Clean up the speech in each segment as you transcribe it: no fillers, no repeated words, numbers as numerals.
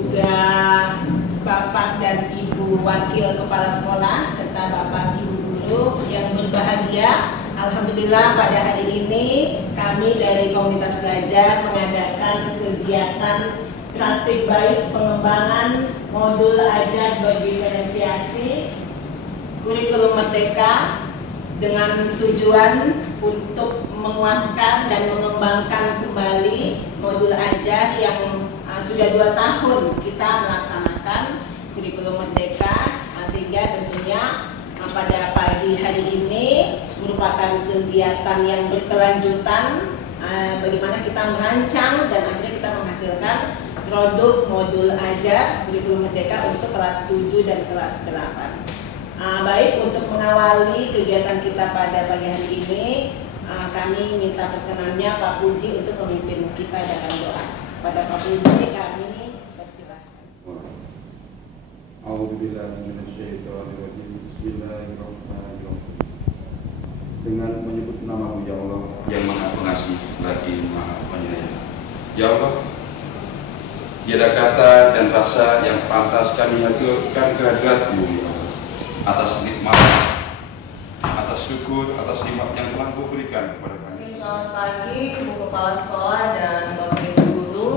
juga Bapak dan Ibu Wakil Kepala Sekolah serta Bapak Ibu Guru yang berbahagia. Alhamdulillah pada hari ini kami dari Komunitas Belajar mengadakan kegiatan praktik baik pengembangan modul ajar berdiferensiasi kurikulum Merdeka dengan tujuan untuk menguatkan dan mengembangkan kembali modul ajar yang sudah 2 tahun kita melaksanakan kurikulum Merdeka, sehingga tentunya pada pagi hari ini merupakan kegiatan yang berkelanjutan bagaimana kita merancang dan akhirnya kita menghasilkan produk modul ajar kurikulum Merdeka untuk kelas 7 dan kelas 8. Baik, untuk mengawali kegiatan kita pada pagi hari ini, kami minta perkenannya Pak Puji untuk memimpin kita dalam doa. Pada Pak Puji kami persilakan. Dengan menyebut nama-Mu ya Allah yang Maha Pengasih lagi Maha Penyayang. Ya Allah, tiada kata dan rasa yang pantas kami haturkan kehadirat-Mu ya Allah, atas nikmat, atas syukur, atas nikmat yang telah Kau berikan kepada kami. Selamat pagi Bu Kepala Sekolah dan Bapak Ibu Guru.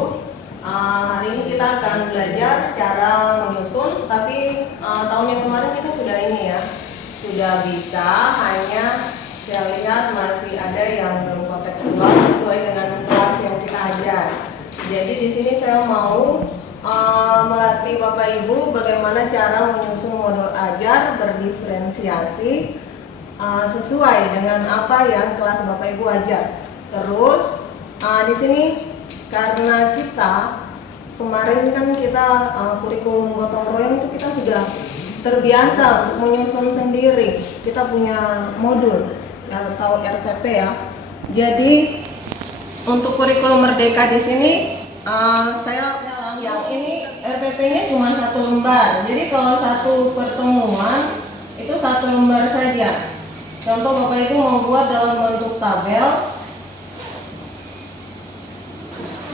Hari ini kita akan belajar cara menyusun, tapi tahun yang kemarin kita sudah sudah bisa, hanya saya lihat masih ada yang belum kontekstual sesuai dengan kelas yang kita ajar. Jadi di sini saya mau melatih Bapak Ibu bagaimana cara menyusun modul ajar berdiferensiasi sesuai dengan apa yang kelas Bapak Ibu ajar. Terus di sini karena kita kemarin kan kita kurikulum gotong royong itu kita sudah terbiasa untuk menyusun sendiri. Kita punya modul atau RPP ya. Jadi untuk kurikulum Merdeka di sini saya yang ini RPP-nya cuma 1 lembar. Jadi kalau satu pertemuan itu 1 lembar saja. Contoh Bapak Ibu mau buat dalam bentuk tabel,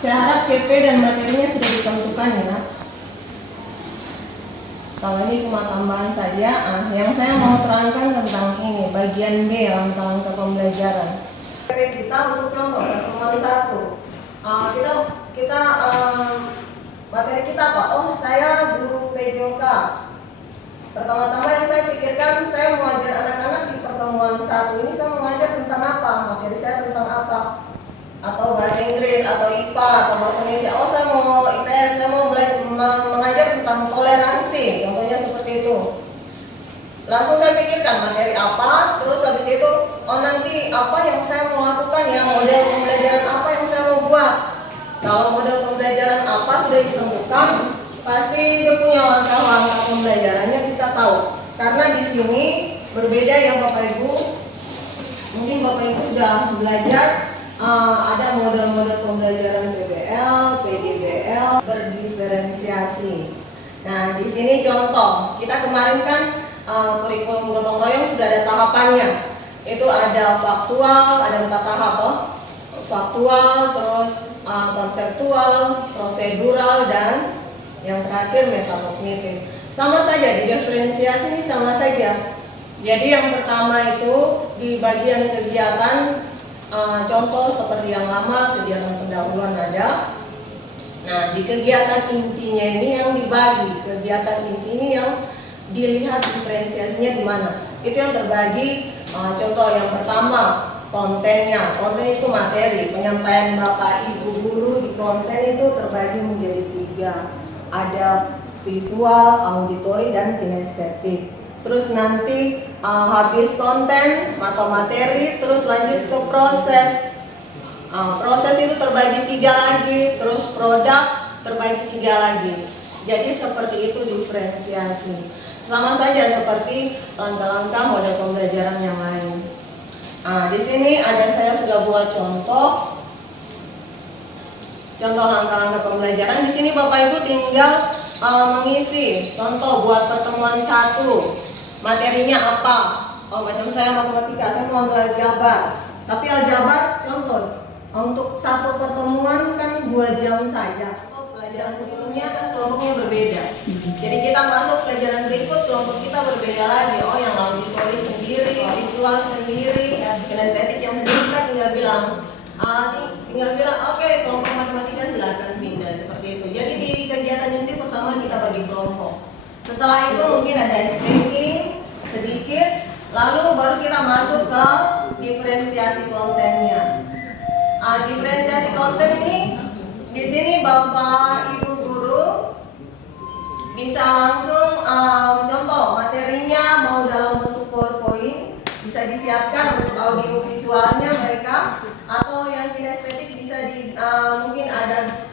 saya harap CP dan materinya sudah ditentukan ya. Kalau ini cuma tambahan saja. Yang saya mau terangkan tentang ini bagian B langkah-langkah pembelajaran. Kita untuk contoh pertemuan 1. Kita materi kita apa? Oh, saya guru PJOK. Pertama-tama yang saya pikirkan, saya mau ajar anak-anak di pertemuan 1 ini, saya mengajar tentang apa? Materi saya tentang apa? Atau bahasa Inggris, atau IPA, atau bahasa Indonesia. Oh, saya mau IPS, saya mau mengajar tentang toleransi, contohnya seperti itu. Langsung saya pikirkan materi apa, terus habis itu, oh nanti apa yang saya mau lakukan ya, model pembelajaran apa yang saya mau buat. Kalau model pembelajaran apa sudah ditentukan, pasti dia punya langkah-langkah pembelajarannya kita tahu. Karena di sini berbeda ya Bapak Ibu. Mungkin Bapak Ibu sudah belajar ada model-model pembelajaran PBL, PDBL, berdiferensiasi. Nah, di sini contoh, kita kemarin kan kurikulum gotong royong sudah ada tahapannya. Itu ada faktual, ada 4 tahap toh. Faktual, terus konseptual, prosedural, dan yang terakhir metakognitif. Sama saja di diferensiasi ini sama saja. Jadi yang pertama itu di bagian kegiatan contoh seperti yang lama kegiatan pendahuluan ada. Nah di kegiatan intinya ini yang dibagi, kegiatan inti ini yang dilihat diferensiasinya di mana. Itu yang terbagi. Contoh yang pertama kontennya, konten itu materi, penyampaian Bapak Ibu Guru di konten itu terbagi menjadi 3. Ada visual, auditori, dan kinestetik. Terus nanti habis konten atau materi, terus lanjut ke proses. Proses itu terbagi 3 lagi, terus produk terbagi 3 lagi. Jadi seperti itu diferensiasi. Sama saja seperti langkah-langkah model pembelajaran yang lain. Di sini saya sudah buat contoh langkah-langkah pembelajaran. Di sini Bapak Ibu tinggal mengisi. Contoh buat pertemuan 1, materinya apa? Oh, macam saya matematika, saya mau ambil aljabar. Tapi aljabar contoh untuk 1 pertemuan kan 2 jam saja. pelajaran sebelumnya kan kelompoknya berbeda. Jadi kita masuk pelajaran berikut, kelompok kita berbeda lagi. Oh, yang auditory sendiri, visual sendiri, kinestetik yang sendiri, kita tinggal bilang oke, kelompok matematika silakan pindah seperti itu. Jadi di kegiatan inti pertama kita bagi kelompok. Setelah itu mungkin ada speaking sedikit, lalu baru kita masuk ke diferensiasi kontennya. Diferensiasi konten ini di sini Bapak Ibu guru bisa langsung contoh materinya mau dalam bentuk PowerPoint bisa disiapkan untuk audio visualnya mereka, atau yang kinestetik bisa mungkin ada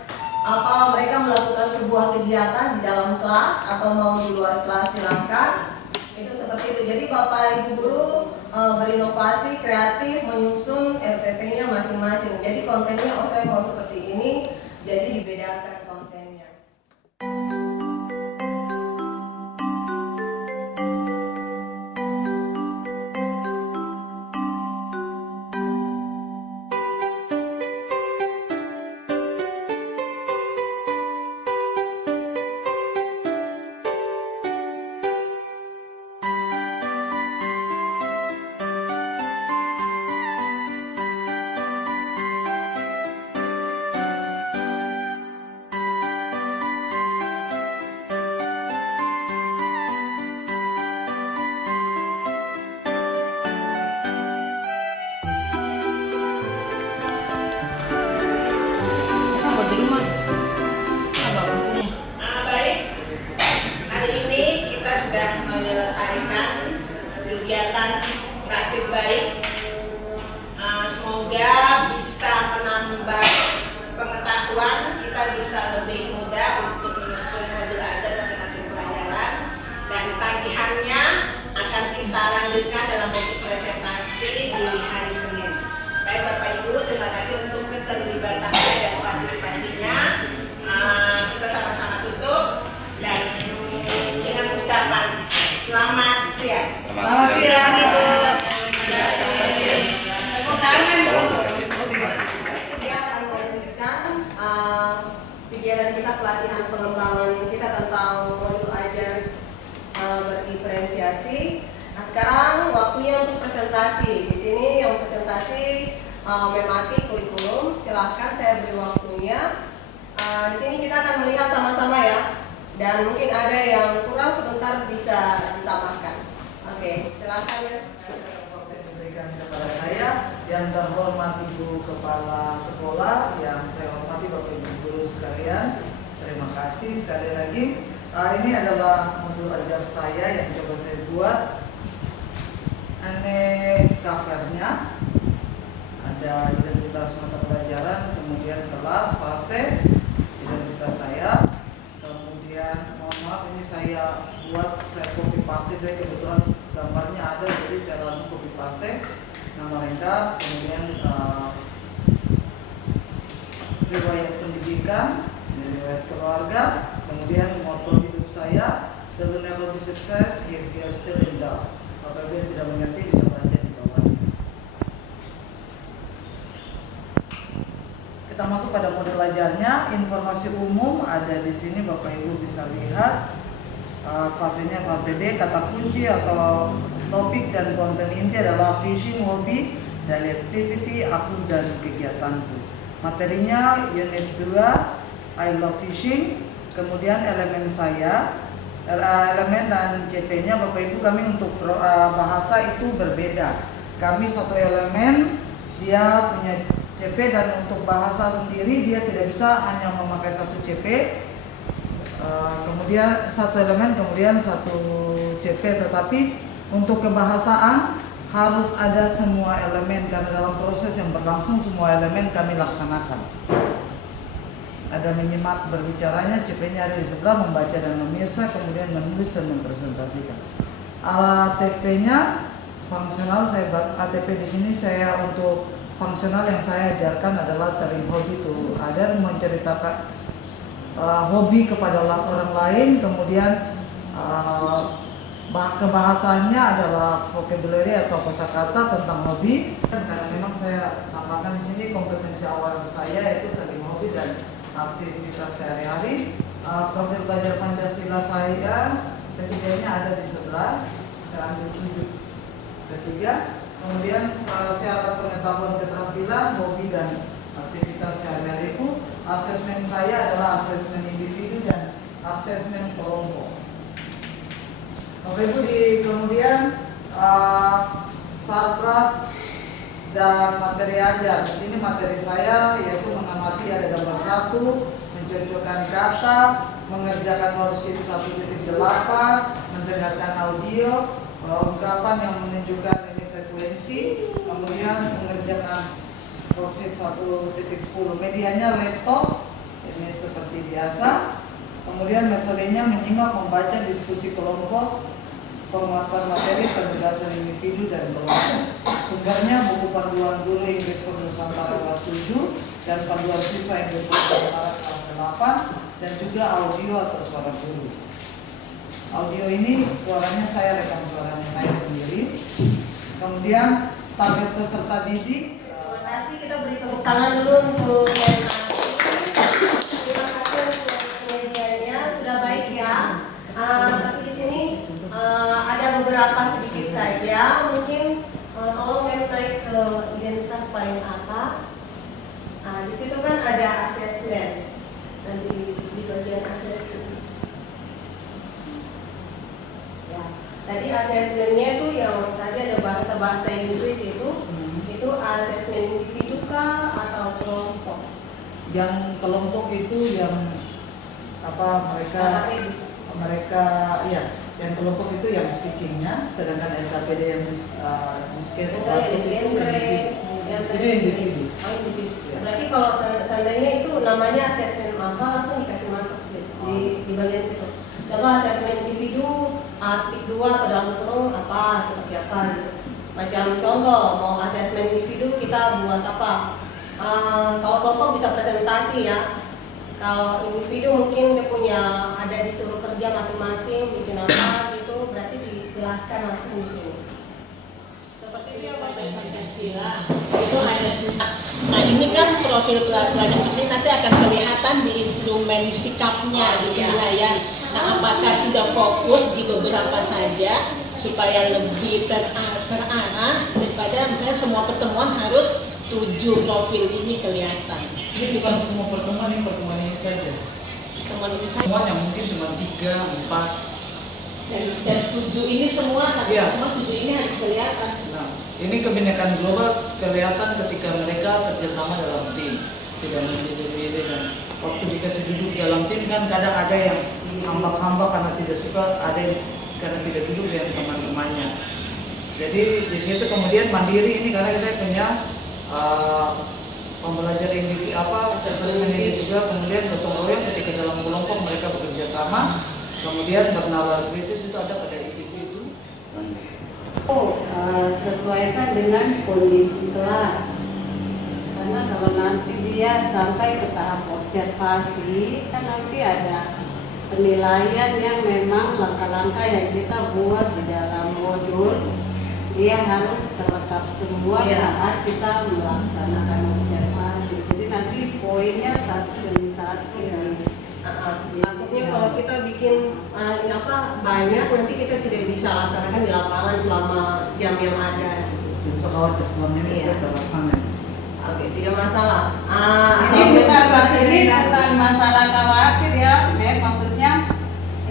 mereka melakukan sebuah kegiatan di dalam kelas atau mau di luar kelas silakan. Itu seperti itu. Jadi Bapak Ibu guru berinovasi, kreatif, menyusun RPP-nya masing-masing. Jadi kontennya saya mau seperti ini, jadi dibedakan kontennya. Baik, hari ini kita sudah menyelesaikan kegiatan praktik baik. Semoga bisa menambah pengetahuan, kita bisa lebih mudah untuk menyusun modul ajar masing-masing pelajaran, dan tagihannya akan kita lanjutkan dalam bentuk presentasi di hari Senin. Baik Bapak Ibu, terima kasih untuk keterlibatannya dan partisipasinya. Kita sama-sama tutup dan dengan ucapan selamat siang. Selamat siang, Ibu. Tepuk tangan. Kita akan melanjutkan kegiatan kita, pelatihan pengembangan kita tentang modul ajar berdiferensiasi. Nah, sekarang waktunya untuk presentasi. Di sini yang presentasi Memati kurikulum. Silahkan saya beri waktunya. Di sini kita akan melihat sama-sama ya. Dan mungkin ada yang kurang sebentar bisa ditambahkan. Oke, silahkan ya. Atas waktu yang diberikan kepada saya, yang terhormat Ibu Kepala Sekolah, yang saya hormati Bapak Ibu guru sekalian, terima kasih sekali lagi. Ini adalah modul ajar saya yang coba saya buat. Ini covernya, ada identitas mata pelajaran, kemudian kelas, fase, identitas saya, kemudian mohon maaf ini saya buat, saya copy paste, saya kebetulan gambarnya ada jadi saya langsung copy paste nama lengkap, kemudian riwayat pendidikan, riwayat keluarga, kemudian moto hidup saya, "There will never be success if you are still in doubt." Apabila tidak mengerti bisa baca di bawah. Kita masuk pada modul ajarnya. Informasi umum ada di sini, Bapak Ibu bisa lihat. Fasenya fase D, kata kunci atau topik dan konten inti adalah fishing, hobi, daily activity, aku dan kegiatanku. Materinya unit 2, I love fishing. Kemudian elemen saya, elemen dan CP-nya Bapak Ibu kami untuk bahasa itu berbeda. Kami satu elemen, dia punya CP, dan untuk bahasa sendiri dia tidak bisa hanya memakai satu CP. Kemudian satu elemen, kemudian satu CP, tetapi untuk kebahasaan harus ada semua elemen karena dalam proses yang berlangsung semua elemen kami laksanakan. Ada menyimak berbicaranya, CP-nya ada di sebelah, membaca dan memirsa, kemudian menulis dan mempresentasikan. ATP-nya fungsional, saya ATP di sini saya untuk fungsional yang saya ajarkan adalah telling hobi to other, menceritakan hobi kepada orang lain, kemudian kebahasannya adalah vocabulary atau kosakata tentang hobi. Karena memang saya tambahkan di sini kompetensi awal saya yaitu telling hobi dan aktivitas sehari-hari. Profil belajar Pancasila saya ketiganya ada di sebelah, saya ambil 7. Ketiga, kemudian syarat pengetahuan keterampilan, hobi dan aktivitas sehari-hariku. Asesmen saya adalah asesmen individu dan asesmen kelompok. Bapak Ibu, kemudian sarpras dan materi ajar. Di sini materi saya yaitu mengamati ada gambar 1, mencocokkan kata, mengerjakan worksheet 1.8, mendengarkan audio, ungkapan yang menunjukkan ini frekuensi, kemudian mengerjakan worksheet 1.10. Medianya laptop, ini seperti biasa. Kemudian metodenya menyimak, membaca, diskusi kelompok, penguatan materi berdasar individu dan kelompok. Sumbernya buku panduan guru Inggris Nusantara kelas 7 dan panduan siswa Inggris Nusantara kelas 8 dan juga audio atau suara guru. Audio ini suaranya saya rekam suaranya saya sendiri. Kemudian target peserta didik. Terima kasih, kita beri tepuk tangan dulu untuk terima kasih untuk penyajiannya, sudah baik ya. Tapi di sini ada beberapa sedikit saja, mungkin tolong naik ke identitas paling atas. Di situ kan ada asesmen, nanti di bagian asesmen. Ya, tadi asesmennya itu yang tadi ada bahasa Inggris itu asesmen individu kah atau kelompok? Yang kelompok itu yang mereka ya, yang kelompok itu yang speakingnya, sedangkan LKPD yang disket operatif itu individu. Oh, individu. Ya. Berarti kalau seandainya itu namanya asesmen apa, langsung dikasih masuk sih di bagian situ. Contoh asesmen individu artik 2 atau dalam kurung apa, seperti apa gitu. Macam contoh mau asesmen individu kita buat apa? Kalau kelompok bisa presentasi ya. Kalau individu mungkin dia punya ada disuruh kerja masing-masing bikin apa gitu, berarti dijelaskan langsung di sini. Seperti itu ya Bapak Pancasila itu ada 2. Nah ini kan profil pelajar ini nanti akan kelihatan di instrumen sikapnya gitu ya. Nah apakah tidak fokus di beberapa saja supaya lebih terarah daripada misalnya semua pertemuan harus 7 profil ini kelihatan. Ini bukan semua pertemuan, ini pertemuan ini saja. Pertemuan ini saja. Pertemuan yang mungkin cuma 3, 4. Dan 7 ini semua satu pertemuan 7 ini harus kelihatan. Nah, ini kebinekaan global kelihatan ketika mereka kerjasama dalam tim, tidak menjadi dan waktu dikasih duduk dalam tim kan kadang ada yang hambak-hambak karena tidak suka, ada yang karena tidak duduk dengan teman-temannya. Jadi di situ kemudian mandiri ini karena kita punya pembelajar individu asesmen individu, kemudian gotong royong ketika dalam kelompok mereka bekerja sama, kemudian bernalar kritis itu ada pada individu. Sesuaikan dengan kondisi kelas, karena kalau nanti dia sampai ke tahap observasi kan nanti ada penilaian yang memang langkah-langkah yang kita buat di dalam modul dia harus terlengkap semua saat kita melaksanakan observasi. Jadi nanti poinnya satu demi satu. Takutnya kalau kita bikin banyak nanti kita tidak bisa laksanakan di lapangan selama jam yang ada. Bisa khawatir selama ini saya terlaksana. Oke, tidak masalah. Ini bukan masalah khawatir ya, maksudnya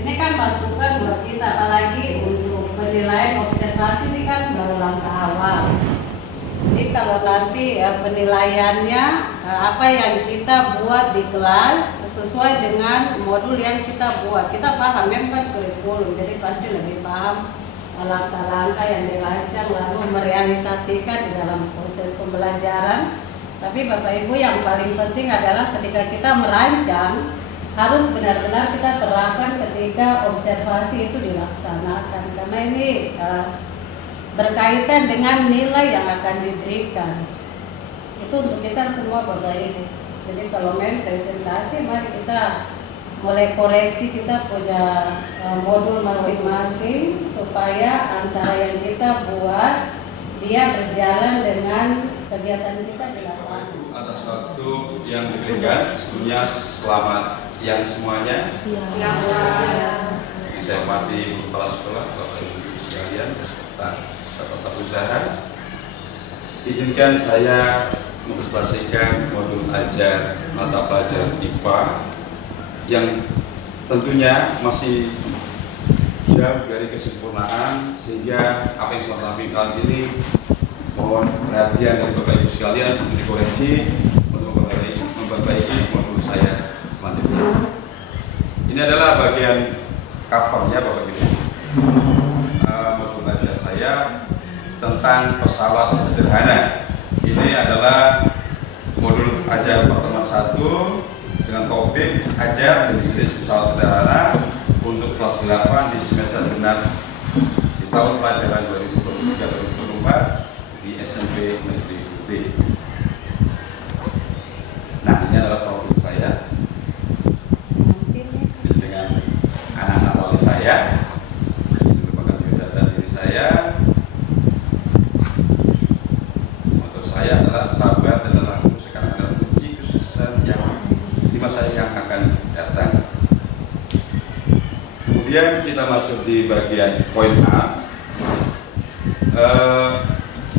ini kan masukan buat kita, apalagi untuk penilaian observasi ini kan baru langkah awal. Jadi kalau nanti penilaiannya apa yang kita buat di kelas sesuai dengan modul yang kita buat. Kita paham kan kurikulum, jadi pasti lebih paham langkah-langkah yang dirancang lalu merealisasikan di dalam proses pembelajaran. Tapi Bapak Ibu yang paling penting adalah ketika kita merancang harus benar-benar kita terapkan ketika observasi itu dilaksanakan, karena ini berkaitan dengan nilai yang akan diberikan. Itu untuk kita semua Bapak Ibu. Jadi kalau main presentasi mari kita mulai koreksi, kita punya modul masing-masing supaya antara yang kita buat dia berjalan dengan kegiatan kita di lapangan. Atas sesuatu yang diberikan. Sebelumnya selamat siang semuanya. Yang saya hormati kepala sekolah, Bapak Ibu sekalian, beserta bapak usaha. Izinkan saya mempresentasikan modul ajar mata pelajaran IPA yang tentunya masih jauh dari kesempurnaan, sehingga apa yang saya tampilkan ini mohon perhatian dari Bapak Ibu sekalian untuk dikoreksi untuk memperbaiki modul saya selanjutnya. Ini adalah bagian covernya Bapak Ibu. Modul belajar saya tentang pesawat sederhana. Ini adalah modul ajar pertemuan 1 dengan topik ajar jenis-jenis pesawat sederhana untuk kelas 8 di semester genap di tahun pelajaran 2023-2024 di SMP Negeri Putih. Nah, ini adalah profil saya dengan anak-anak wali saya. Ini merupakan biodata diri saya. Moto saya adalah sabar dan lelaku sekarang adalah kunci kesuksesan yang di masa yang akan datang. Kemudian kita masuk di bagian poin A.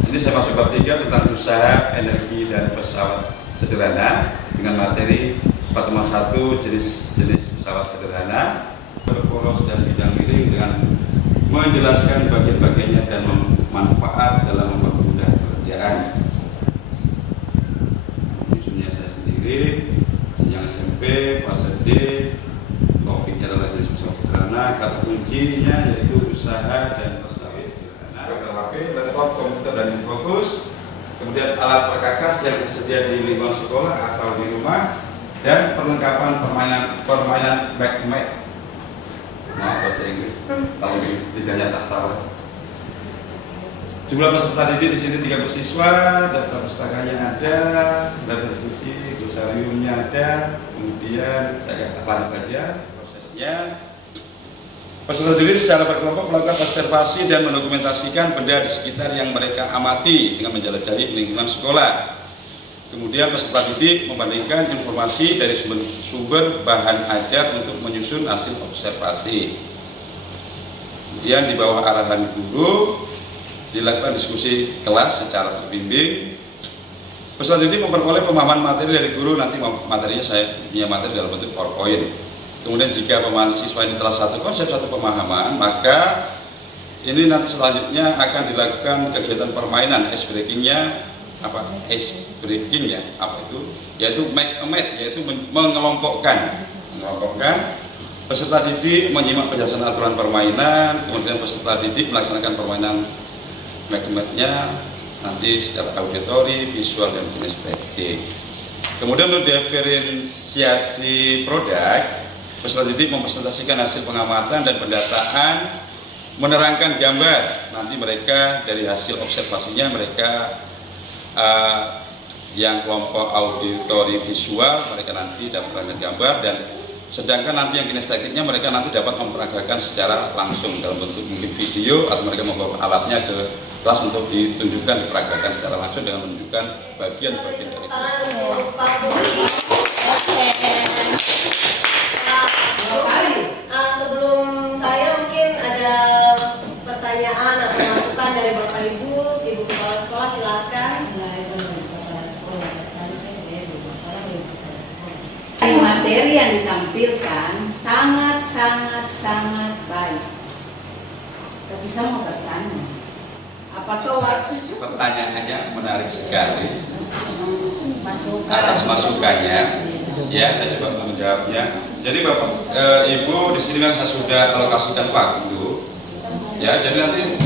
Ini saya masuk bab 3 tentang usaha energi dan pesawat sederhana dengan materi pertemuan 1 jenis-jenis pesawat sederhana, berporos dan bidang miring dengan menjelaskan bagian-bagiannya dan manfaat dalam mempermudah pekerjaan. Ini saya sendiri, yang SMP, fase D. Topiknya adalah jenis pesawat sederhana, kata kuncinya yaitu usaha dan pesawat sederhana. HP, laptop, komputer dan fokus. Kemudian alat perkakas yang tersedia di lingkungan sekolah atau di rumah, dan perlengkapan permainan Mac. Maaf bahasa Inggris, kalau tidaknya tak salah. Jumlah peserta didik di sini 30 siswa, daftar pustakanya ada, daftar diskusi, glosariumnya ada. Kemudian saya lanjut saja prosesnya. Peserta didik secara berkelompok melakukan observasi dan mendokumentasikan benda di sekitar yang mereka amati dengan menjelajahi lingkungan sekolah. Kemudian peserta didik membandingkan informasi dari sumber bahan ajar untuk menyusun hasil observasi. Kemudian di bawah arahan guru dilakukan diskusi kelas secara terbimbing. Peserta didik memperoleh pemahaman materi dari guru. Nanti materinya saya punya materi dalam bentuk PowerPoint. Kemudian jika pemahaman siswa ini telah satu konsep, satu pemahaman, maka ini nanti selanjutnya akan dilakukan kegiatan permainan ice breakingnya. Apa ice breakingnya? Apa itu? Yaitu make a mat, yaitu mengelompokkan. Peserta didik menyimak penjelasan aturan permainan, kemudian peserta didik melaksanakan permainan make a mat-nya nanti secara auditori, visual dan kinestetik. Kemudian untuk diferensiasi produk, peserta didik mempresentasikan hasil pengamatan dan pendataan, menerangkan gambar. Nanti mereka dari hasil observasinya mereka yang kelompok auditori visual mereka nanti dapat menerangkan gambar, dan sedangkan nanti yang kinestetiknya mereka nanti dapat memperagakan secara langsung dalam bentuk mungkin video, atau mereka membawa alatnya ke kelas untuk ditunjukkan, diperagakan secara langsung dengan menunjukkan bagian-bagian dari sebelum saya mungkin ada pertanyaan atau masukan dari Bapak Ibu Kepala Sekolah, silakan. Materi yang ditampilkan sangat baik. Tapi saya mau bertanya, apakah waktu pertanyaannya menarik sekali atas masukannya. Ya, saya coba menjawabnya. Jadi Bapak Ibu di sini kan saya sudah alokasikan waktu. Ya, jadi nanti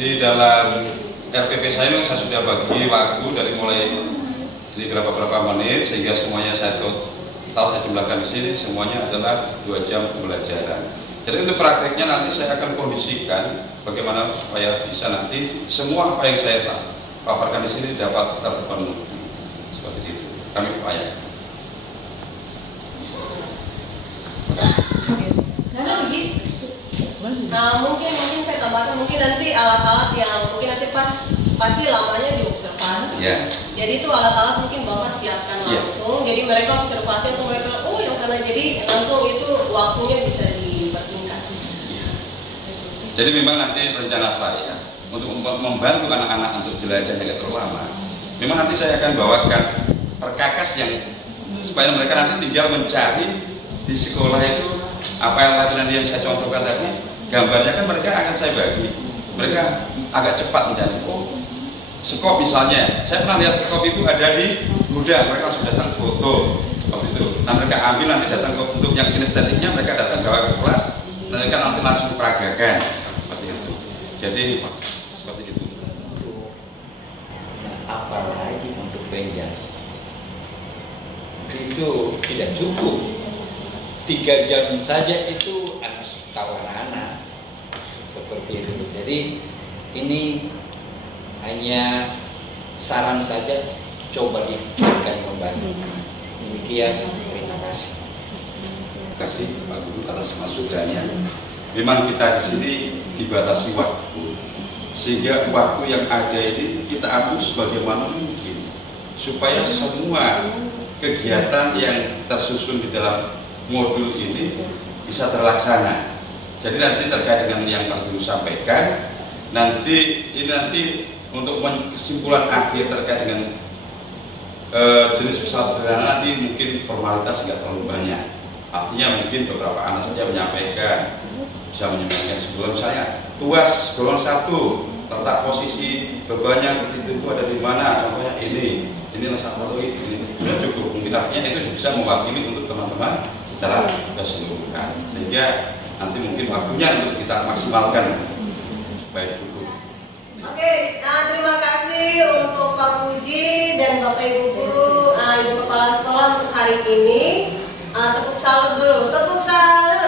di dalam RPP saya sudah bagi waktu dari mulai ini berapa menit, sehingga semuanya saya tahu saya jumlahkan di sini, semuanya adalah 2 jam pembelajaran. Jadi untuk prakteknya nanti saya akan kondisikan bagaimana supaya bisa nanti semua apa yang saya paparkan di sini dapat terpenuhi. Seperti itu kami upayakan. Mungkin saya tambahkan, mungkin nanti alat-alat yang mungkin nanti pasti lamanya diobservasi. Ya. Jadi itu alat-alat mungkin Bapak siapkan Iya. langsung. Jadi mereka observasi atau mereka oh yang sana, jadi langsung itu waktunya bisa dipersingkat. Jadi memang nanti rencana saya untuk membantu anak-anak untuk jelajah nggak terlalu lama. Memang nanti saya akan bawakan perkakas yang supaya mereka nanti tinggal mencari di sekolah itu apa yang nanti yang saya contohkan tadi, gambarnya kan mereka akan saya bagi. Mereka agak cepat mencari. Oh, sekop misalnya, saya pernah lihat sekop itu ada di gudang, mereka langsung datang foto waktu itu. Nah mereka ambil nanti datang untuk yang kinestetiknya, mereka datang bawa ke kelas, mereka nanti langsung peragakan seperti itu. Jadi seperti itu. Nah, apalagi untuk penjas itu tidak cukup 3 jam saja itu anak kawan anak seperti itu. Jadi ini hanya saran saja, coba diberikan kembali. Demikian, terima kasih. Terima kasih Pak Guru atas masukannya. Memang kita di sini dibatasi waktu, sehingga waktu yang ada ini kita atur sebagaimana mungkin, supaya semua kegiatan yang tersusun di dalam modul ini bisa terlaksana. Jadi nanti terkait dengan yang Pak Guru sampaikan, nanti untuk kesimpulan akhir terkait dengan jenis pesawat sederhana nanti mungkin formalitas nggak terlalu banyak. Artinya mungkin beberapa anak saja menyampaikan, bisa menyampaikan sebelum misalnya tuas golongan 1 letak posisi bebannya itu ada di mana, contohnya ini satu ini sudah cukup. Mungkin artinya itu bisa mewakili untuk teman-teman secara keseluruhan, sehingga nanti mungkin waktunya untuk kita maksimalkan supaya cukup. Oke, terima kasih untuk Pak Puji dan Bapak Ibu Guru, Ibu Kepala Sekolah untuk hari ini. Tepuk salut dulu, tepuk salut.